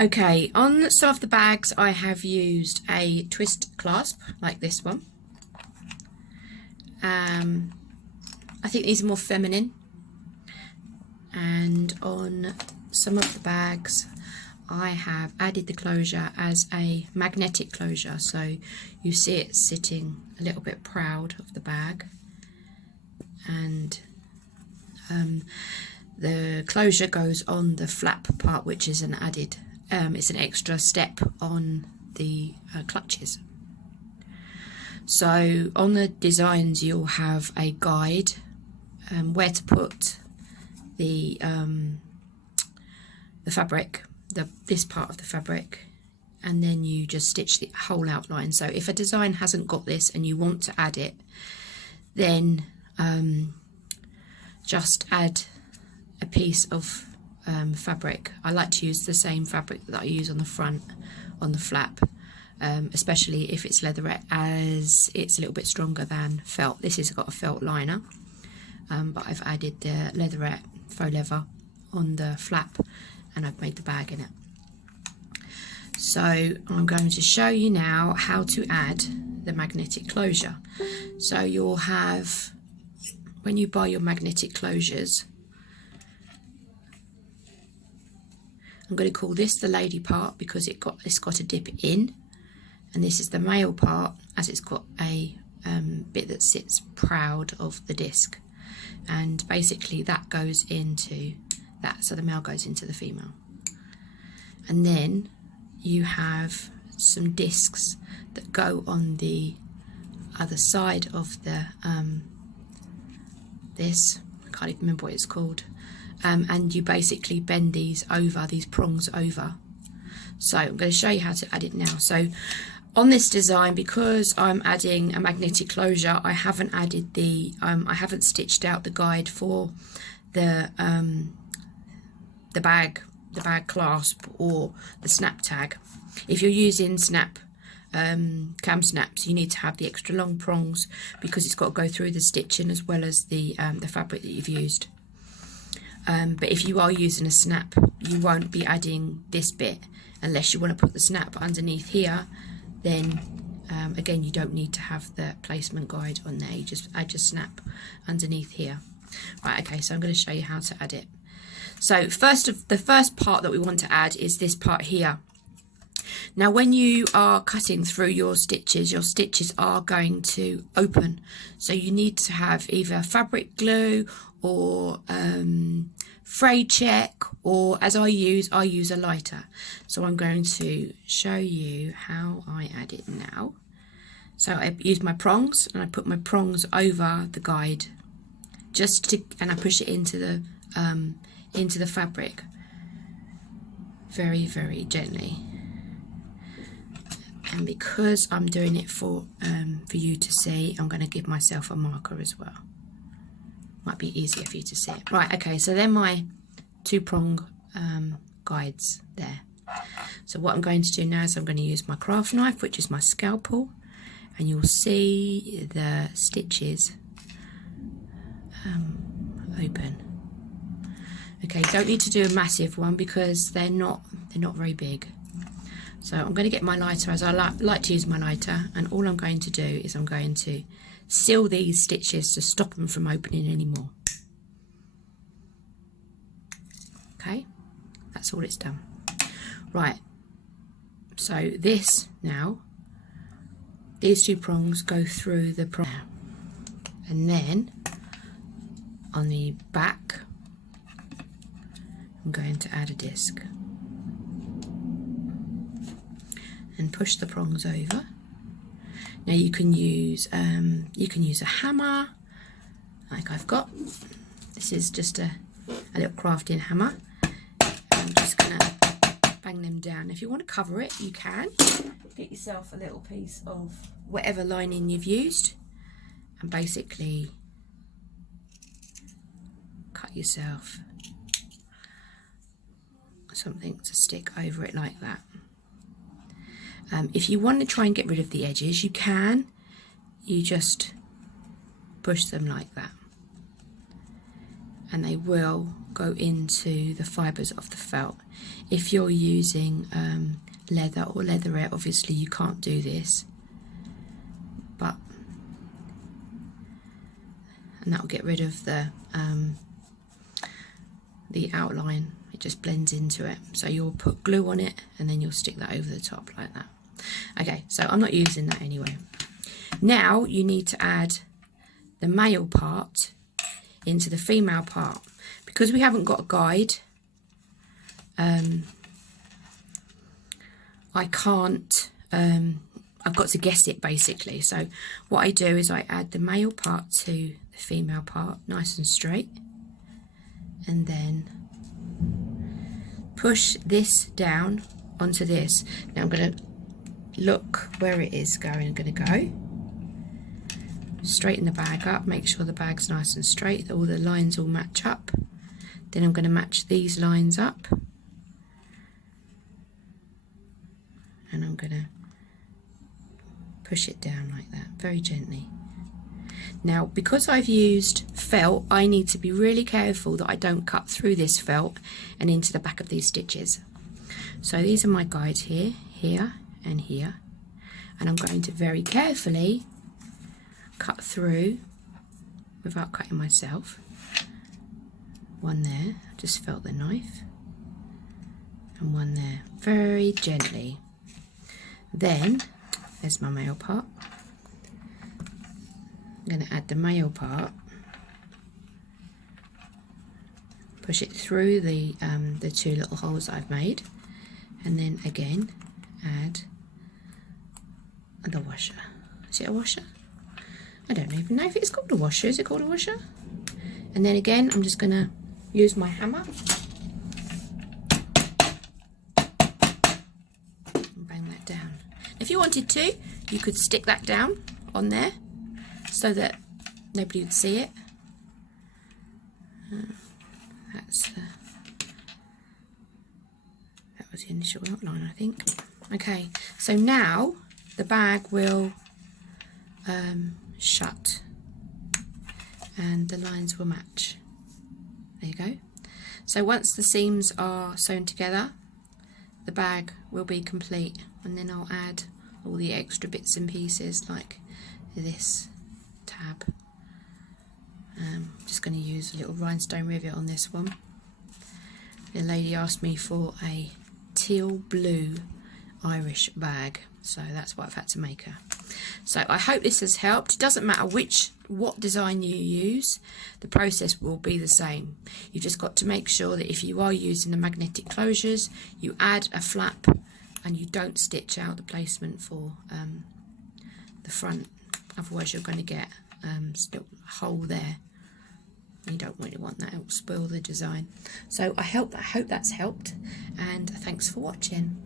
Okay, on some of the bags I have used a twist clasp like this one. I think these are more feminine, and on some of the bags I have added the closure as a magnetic closure, so you see it sitting a little bit proud of the bag, and the closure goes on the flap part, which is an added, it's an extra step on the clutches. So on the designs you'll have a guide where to put the fabric, this part of the fabric, and then you just stitch the whole outline. So if a design hasn't got this and you want to add it, then just add a piece of fabric. I like to use the same fabric that I use on the front, on the flap, especially if it's leatherette, as it's a little bit stronger than felt. This has got a felt liner, but I've added the leatherette, faux leather, on the flap, and I've made the bag in it. So I'm going to show you now how to add the magnetic closure. So you'll have, when you buy your magnetic closures, I'm going to call this the lady part because it's got a dip in, and this is the male part as it's got a bit that sits proud of the disc, and basically that goes into that, so the male goes into the female. And then you have some discs that go on the other side of the this, I can't even remember what it's called, and you basically bend these over, these prongs over. So I'm going to show you how to add it now. So on this design, because I'm adding a magnetic closure, I haven't added the I haven't stitched out the guide for the bag clasp or the snap tag. If you're using snap cam snaps, you need to have the extra long prongs because it's got to go through the stitching as well as the fabric that you've used. But if you are using a snap, you won't be adding this bit unless you want to put the snap underneath here. Then again, you don't need to have the placement guide on there, you just add your snap underneath here. Right, okay, so I'm going to show you how to add it. So the first part that we want to add is this part here. Now when you are cutting through your stitches are going to open, so you need to have either fabric glue or fray check, or as I use a lighter. So I'm going to show you how I add it now. So I use my prongs and I put my prongs over the guide and I push it into the fabric very, very gently. And because I'm doing it for you to see, I'm going to give myself a marker as well. Might be easier for you to see it. Right, okay, so they're my two prong guides there. So what I'm going to do now is I'm going to use my craft knife, which is my scalpel, and you'll see the stitches open. Okay, don't need to do a massive one because they're not very big. So I'm going to get my lighter, as I like to use my lighter, and all I'm going to do is I'm going to seal these stitches to stop them from opening anymore. Okay, that's all it's done. Right, so this now, these two prongs go through the prong, and then on the back I'm going to add a disc and push the prongs over. Now you can use a hammer like I've got. This is just a little crafting hammer. I'm just gonna bang them down. If you want to cover it, you can. Get yourself a little piece of whatever lining you've used and basically cut yourself something to stick over it like that. If you want to try and get rid of the edges, you can. You just push them like that. and they will go into the fibres of the felt. If you're using leather or leatherette, obviously you can't do this, but and that will get rid of the outline. It just blends into it. So you'll put glue on it and then you'll stick that over the top like that. Okay, so I'm not using that anyway. Now you need to add the male part into the female part. Because we haven't got a guide, I can't, I've got to guess it basically. So what I do is I add the male part to the female part, nice and straight, and then push this down onto this. Now I'm going to look where it is going. I'm going to go straighten the bag up, make sure the bag's nice and straight, that all the lines all match up. Then I'm going to match these lines up, and I'm going to push it down like that, very gently. Now, because I've used felt, I need to be really careful that I don't cut through this felt and into the back of these stitches. So these are my guides here, here and here, and I'm going to very carefully cut through without cutting myself. One there, just felt the knife, and one there, very gently. Then there's my male part. I'm going to add the male part, push it through the two little holes that I've made, and then again add the washer. Is it a washer? I don't even know if it's called a washer. Is it called a washer? And then again, I'm just going to use my hammer and bang that down. If you wanted to, you could stick that down on there so that nobody would see it. That was the initial outline, I think. Okay, so now the bag will shut and the lines will match. There you go. So once the seams are sewn together, the bag will be complete, and then I'll add all the extra bits and pieces like this tab. I'm just going to use a little rhinestone rivet on this one. The lady asked me for a teal blue Irish bag, so that's what I've had to make her. So I hope this has helped. It doesn't matter what design you use, the process will be the same. You've just got to make sure that if you are using the magnetic closures, you add a flap and you don't stitch out the placement for the front. Otherwise you're going to get still a hole there. You don't really want that, it will spoil the design. So I hope that's helped, and thanks for watching.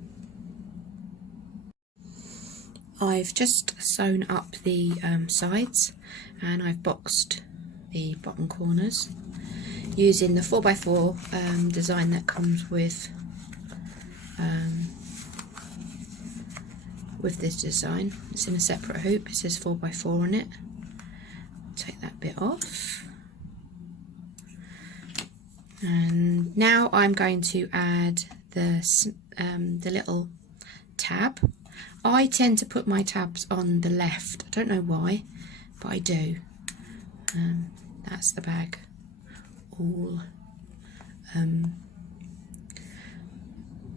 I've just sewn up the sides, and I've boxed the bottom corners using the 4x4 design that comes with this design. It's in a separate hoop. It says 4x4 on it. Take that bit off, and now I'm going to add the little tab. I tend to put my tabs on the left. I don't know why, but I do. That's the bag all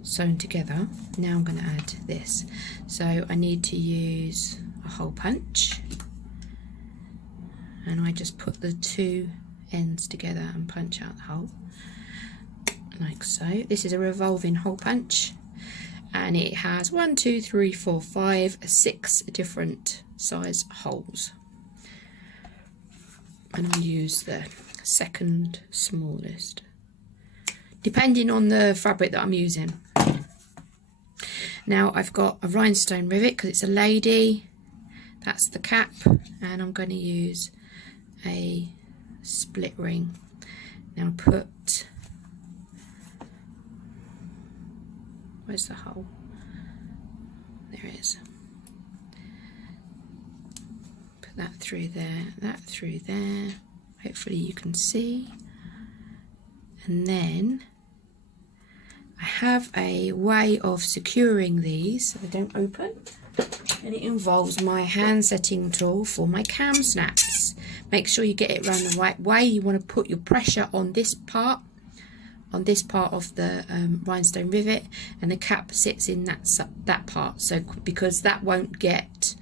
sewn together. Now I'm going to add this. So I need to use a hole punch, and I just put the two ends together and punch out the hole like so. This is a revolving hole punch, and it has 1, 2, 3, 4, 5, 6 different size holes, and I'll use the second smallest depending on the fabric that I'm using. Now I've got a rhinestone rivet because it's a lady. That's the cap, and I'm going to use a split ring. Now put, where's the hole? There it is. Put that through there, that through there. Hopefully you can see. And then I have a way of securing these so they don't open, and it involves my hand setting tool for my cam snaps. Make sure you get it around the right way. You want to put your pressure on this part of the rhinestone rivet, and the cap sits in that part, so because that won't get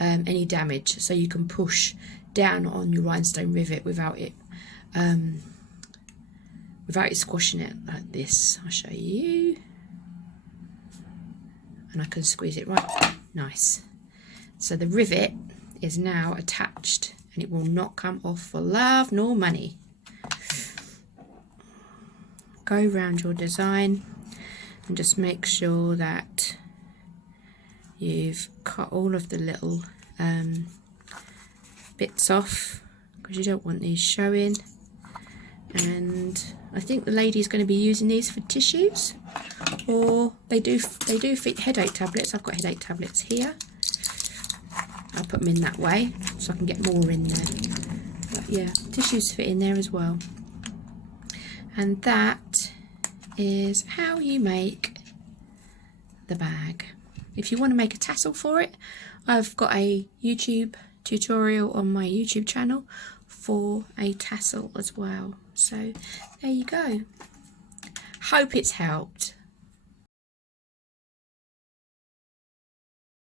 any damage, so you can push down on your rhinestone rivet without it squashing it like this. I'll show you, and I can squeeze it right. Nice. So the rivet is now attached, and it will not come off for love nor money. Go around your design and just make sure that you've cut all of the little bits off, because you don't want these showing. And I think the lady's going to be using these for tissues, or they do fit headache tablets. I've got headache tablets here. I'll put them in that way so I can get more in there. But yeah, tissues fit in there as well. And that is how you make the bag. If you want to make a tassel for it, I've got a YouTube tutorial on my YouTube channel for a tassel as well. So there you go. Hope it's helped.